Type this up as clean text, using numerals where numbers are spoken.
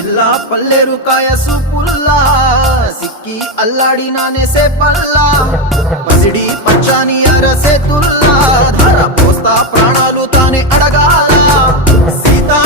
పిల్ల పల్లెరు కాయ సూపుల్లా సిక్కి అల్లాడినానే సే పల్లా పసిడి పచ్చాని అరసే తుల్లా ధర పోస్తా ప్రాణాలు తానే అడగాల సీతా